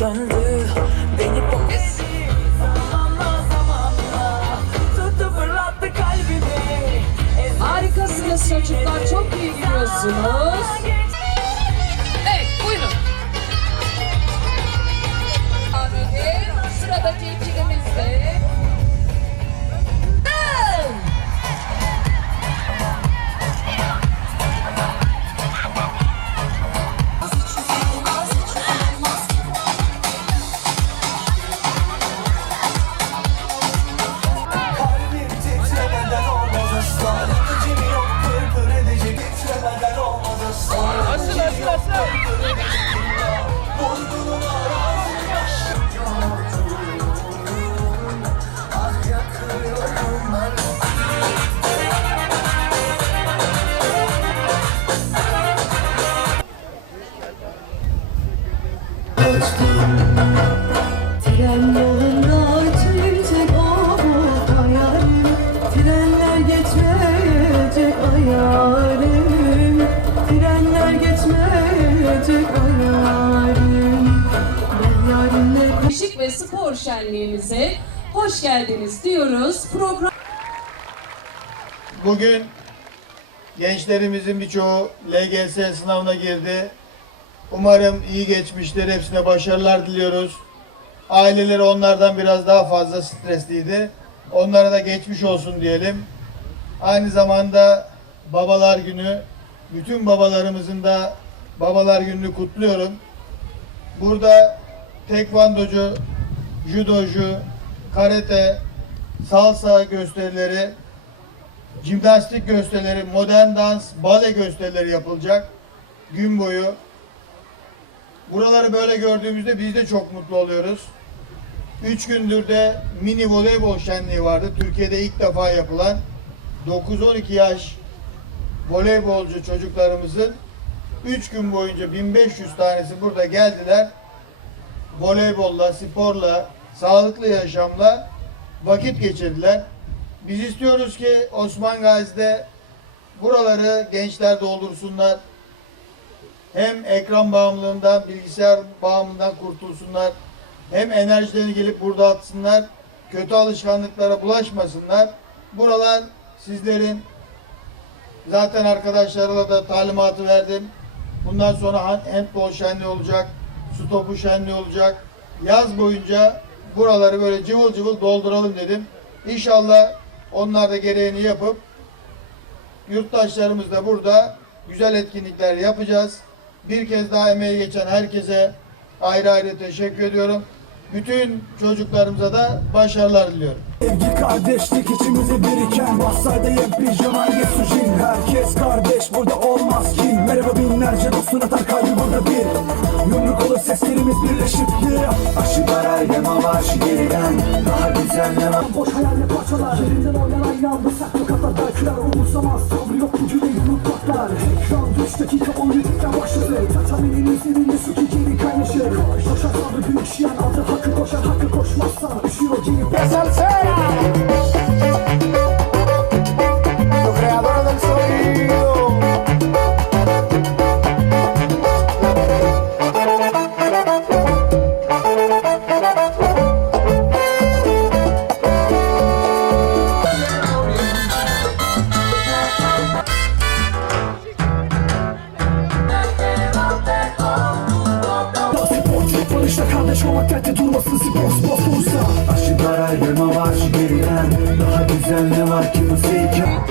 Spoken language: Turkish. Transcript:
söndü Beni bu zamanla zamanla Tuttu fırlattı kalbimi Harikasınız çocuklar. Çok iyi gidiyorsunuz. Evet buyurun. Ahmet'im sıradaki ikilimizde. Asla nasıl nasıl Vurgunun arazı spor şenliğimize hoş geldiniz diyoruz. Program Bugün gençlerimizin birçoğu LGS sınavına girdi. Umarım iyi geçmiştir. Hepsine başarılar diliyoruz. Aileleri onlardan biraz daha fazla stresliydi. Onlara da geçmiş olsun diyelim. Aynı zamanda Babalar Günü, bütün babalarımızın da Babalar Günü'nü kutluyorum. Burada tekvandocu, judocu, karate, salsa gösterileri, jimnastik gösterileri, modern dans, bale gösterileri yapılacak gün boyu. Buraları böyle gördüğümüzde biz de çok mutlu oluyoruz. Üç gündür de mini voleybol şenliği vardı. Türkiye'de ilk defa yapılan 9-12 yaş voleybolcu çocuklarımızın 3 gün boyunca 1500 tanesi burada geldiler. Voleybolla, sporla, sağlıklı yaşamla vakit geçirdiler. Biz istiyoruz ki Osman Gazi'de buraları gençler doldursunlar. Hem ekran bağımlılığından, bilgisayar bağımlılığından kurtulsunlar. Hem enerjilerini gelip burada atsınlar. Kötü alışkanlıklara bulaşmasınlar. Buralar sizlerin zaten arkadaşlarla da talimatı verdim. Bundan sonra hand- handball şenliği olacak. Su topu şenliği olacak. Yaz boyunca buraları böyle cıvıl cıvıl dolduralım dedim. İnşallah onlar da gereğini yapıp yurttaşlarımız da burada güzel etkinlikler yapacağız. Bir kez daha emeği geçen herkese ayrı ayrı teşekkür ediyorum. Bütün çocuklarımıza da başarılar diliyorum. Sevgi kardeşlik içimize biriken Bassayda yem pijama sujin Herkes kardeş burada olmaz ki. Merhaba binlerce dostun atar kalbi burada bir. Yumruk olur seslerimiz birleşip yeah. Aşılar ailem avaşı geriden Daha güzel ne var? Boş hayalle parçalar. Yerinden oynanan yandı saklı kafa Belkiler umursamaz Sabrı yok gücüne yumruk patlar Ekran 3 dakika 17 dakika başladı. Tataminin izlerinde su kekeri kaynaşır Koşar sabrı büyük şiyan Hakkı przychodzili bez Alcera. Dertte durmasın spor spor olursa Aşıklar ayrılma var geriden. Daha güzel ne var ki bu zeka